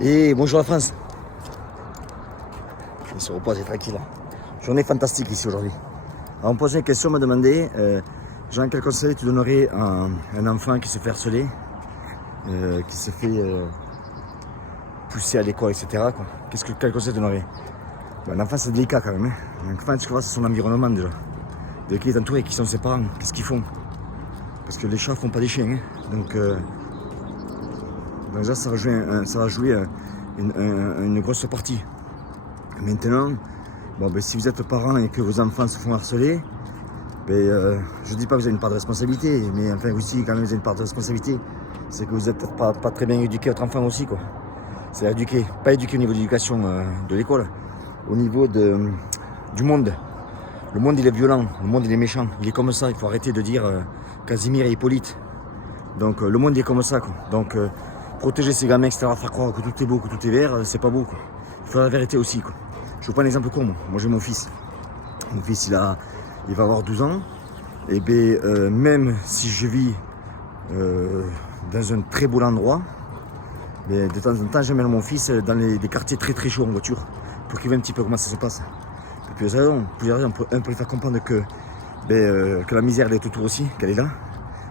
Et bonjour la France. Il se repose, il est tranquille. Journée fantastique ici aujourd'hui. Alors on me pose une question, on m'a demandé Jean, quel conseil tu donnerais à un enfant qui se fait harceler, qui se fait pousser à l'école, etc. Quel conseil tu donnerais? Un enfant c'est délicat quand même. Un enfant, tu vois, c'est son environnement déjà. De qui il est entouré, qui sont ses parents, qu'est-ce qu'ils font? Parce que les chats font pas des chiens. Donc ça, ça va jouer une grosse partie. Maintenant, si vous êtes parents et que vos enfants se font harceler, je ne dis pas que vous avez une part de responsabilité, mais enfin aussi quand même vous avez une part de responsabilité. C'est que vous n'êtes peut-être pas très bien éduqué votre enfant aussi, quoi. C'est éduquer, pas éduquer au niveau de l'éducation de l'école, au niveau du monde. Le monde il est violent, le monde il est méchant, il est comme ça, il faut arrêter de dire Casimir et Hippolyte. Donc le monde il est comme ça, quoi. Donc protéger ces gamins, etc., faire croire que tout est beau, que tout est vert, c'est pas beau, quoi. Il faut la vérité aussi, quoi. Je vous prends un exemple con, moi j'ai mon fils. Mon fils il va avoir 12 ans. Et même si je vis dans un très beau endroit, de temps en temps j'amène mon fils dans des quartiers très très chauds en voiture pour qu'il voit un petit peu comment ça se passe. Et puis plusieurs raisons, un pour lui faire comprendre que la misère elle est autour aussi, qu'elle est là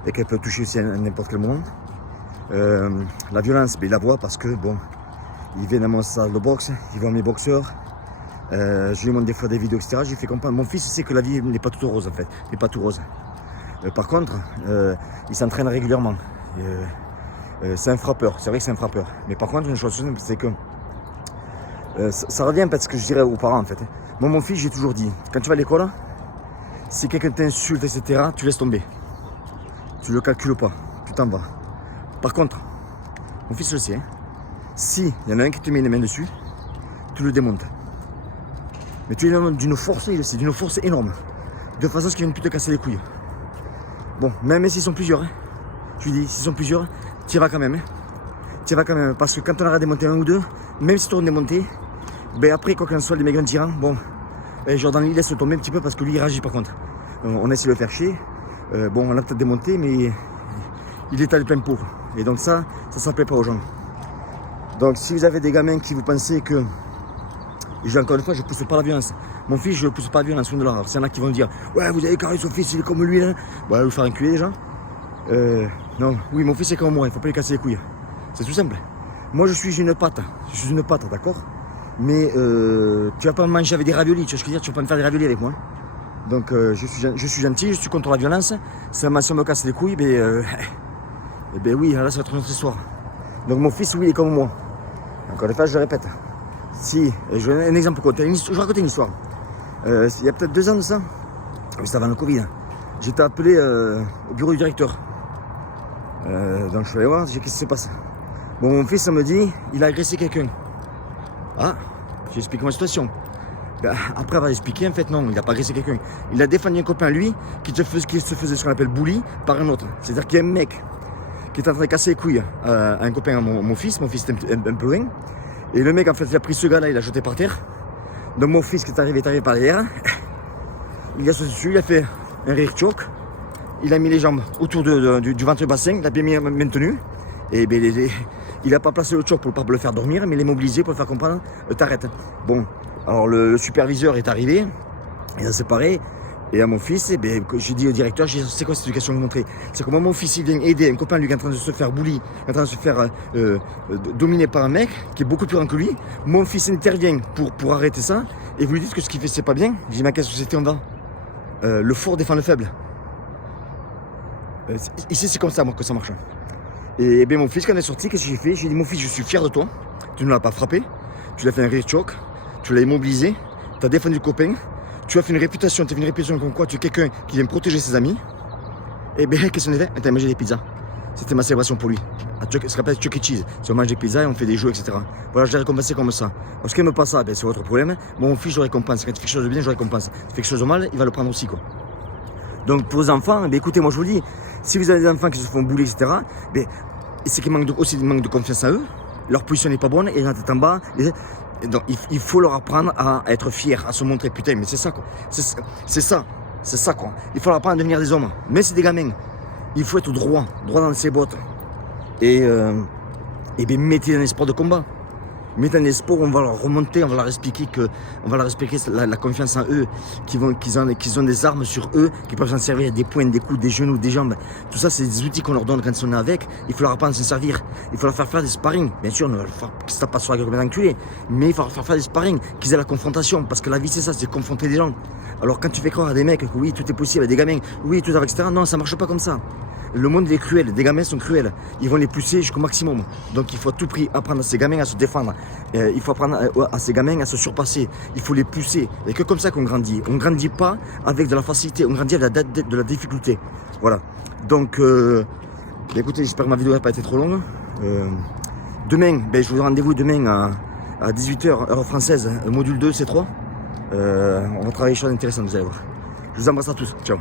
et qu'elle peut toucher aussi à n'importe quel moment. La violence, il la voit parce que il vient dans mon salle de boxe, il voit mes boxeurs. Je lui montre des fois des vidéos, etc. Je lui fais comprendre. Mon fils sait que la vie n'est pas tout rose en fait, n'est pas tout rose. Par contre, il s'entraîne régulièrement. C'est un frappeur, c'est vrai que c'est un frappeur. Mais par contre, une chose, c'est que ça revient parce que je dirais aux parents en fait. Moi, mon fils, j'ai toujours dit, quand tu vas à l'école, si quelqu'un t'insulte, etc., tu laisses tomber. Tu le calcules pas, tu t'en vas. Par contre, mon fils le sait, si il y en a un qui te met les mains dessus, tu le démontes. Mais tu es d'une force, il le sait, d'une force énorme. De façon à ce qu'ils ne viennent plus te casser les couilles. Même s'ils sont plusieurs, je lui dis, s'ils sont plusieurs, tu y vas quand même. Tu y vas quand même, parce que quand on aura démonté un ou deux, même si tu auras démonté, après, quoi qu'il en soit, les mecs en tirant, Jordan il laisse tomber un petit peu parce que lui il réagit par contre. On essaie de le faire chier. On l'a peut-être démonté, mais il est allé plein pot. Et donc ça plaît pas aux gens. Donc si vous avez des gamins qui vous pensez que. Encore une fois, je ne pousse pas la violence. Mon fils, je ne pousse pas la violence. Alors, s'il y en a qui vont dire ouais, vous avez carré son fils, il est comme lui. Là. Vous faire enculer déjà. Non, oui, mon fils est comme moi, il ne faut pas lui casser les couilles. C'est tout simple. Moi, je suis une pâte. Je suis une pâte, d'accord? Mais tu vas pas me manger avec des raviolis, tu vois ce que je veux dire? Tu vas pas me faire des raviolis avec moi. Donc, je suis gentil, je suis contre la violence. Si on me casse les couilles, oui, là, ça va être notre histoire. Donc, mon fils, oui, il est comme moi. Encore une fois, je le répète. Si, je vais un exemple côté. Je vais raconter une histoire. Il y a peut-être 2 ans de ça, juste avant le Covid, j'étais appelé au bureau du directeur. Donc je suis allé voir, qu'est-ce qui se passe. Mon fils me dit, il a agressé quelqu'un. Ah, j'ai expliqué ma situation. Après avoir expliqué, en fait non, il n'a pas agressé quelqu'un. Il a défendu un copain, lui, qui se faisait ce qu'on appelle bully par un autre. C'est-à-dire qu'il y a un mec qui est en train de casser les couilles à un copain à mon fils était un peu loin. Et le mec, en fait, il a pris ce gars-là, il l'a jeté par terre. Donc mon fils qui est arrivé par derrière. Il a sauté dessus, il a fait un rear choke. Il a mis les jambes autour du ventre bassin, il a bien maintenu. Et il n'a pas placé le choke pour ne pas le faire dormir, mais il est mobilisé pour le faire comprendre, t'arrêtes. Alors le superviseur est arrivé, il a séparé. Et à mon fils, j'ai dit au directeur, c'est quoi cette éducation que vous montrez? C'est que moi, mon fils, il vient aider un copain, lui, qui est en train de se faire bully, en train de se faire dominer par un mec qui est beaucoup plus grand que lui. Mon fils intervient pour arrêter ça. Et vous lui dites que ce qu'il fait, c'est pas bien. Je dis, mais quelle société on va? Le fort défend le faible. Ici, c'est comme ça, moi, que ça marche. Et mon fils, quand il est sorti, qu'est-ce que j'ai fait? J'ai dit, mon fils, je suis fier de toi. Tu ne l'as pas frappé. Tu l'as fait un rear choke. Tu l'as immobilisé. Tu as défendu le copain. Tu as fait une réputation, comme quoi tu es quelqu'un qui vient protéger ses amis. Et qu'est-ce qu'on a fait? On a mangé des pizzas. C'était ma célébration pour lui. Ça s'appelle Chuck E. Cheese. Si on mange des pizzas et on fait des jeux, etc. Voilà, je l'ai récompensé comme ça. Parce qu'il n'aime pas ça, c'est votre problème. Mon fils, je le récompense. Quand il fait quelque chose de bien, je le récompense. S'il fait quelque chose de mal, il va le prendre aussi, quoi. Donc pour les enfants, écoutez, moi je vous le dis, si vous avez des enfants qui se font bouler, etc., c'est qu'ils manquent aussi de confiance en eux. Leur position n'est pas bonne, et la tête en bas. Donc il faut leur apprendre à être fiers, à se montrer, putain, mais c'est ça quoi. C'est ça quoi. Il faut leur apprendre à devenir des hommes. Mais c'est des gamins. Il faut être droit dans ses bottes. Et mettez dans les sports de combat. Mais dans les sports, on va leur remonter, on va leur expliquer la confiance en eux, qu'ils ont des armes sur eux, qu'ils peuvent s'en servir, des poings, des coudes, des genoux, des jambes. Tout ça, c'est des outils qu'on leur donne quand on est avec. Il faut leur apprendre à s'en servir. Il faut leur faire des sparring. Bien sûr, on va leur faire qu'ils se tapent pas sur la gueule comme un enculé, mais il faut leur faire des sparring, qu'ils aient la confrontation. Parce que la vie, c'est ça, c'est confronter des gens. Alors quand tu fais croire à des mecs que oui, tout est possible, à des gamins, oui, tout avec etc. Non, ça marche pas comme ça. Le monde est cruel, des gamins sont cruels, ils vont les pousser jusqu'au maximum. Donc il faut à tout prix apprendre à ces gamins à se défendre, il faut apprendre à ces gamins à se surpasser, il faut les pousser. Et que comme ça qu'on grandit. On ne grandit pas avec de la facilité, on grandit avec de la difficulté. Voilà. Donc écoutez, j'espère que ma vidéo n'a pas été trop longue. Demain, je vous donne rendez-vous demain à 18h, heure française, module 2, C3. On va travailler sur choses intéressantes, vous allez voir. Je vous embrasse à tous, ciao.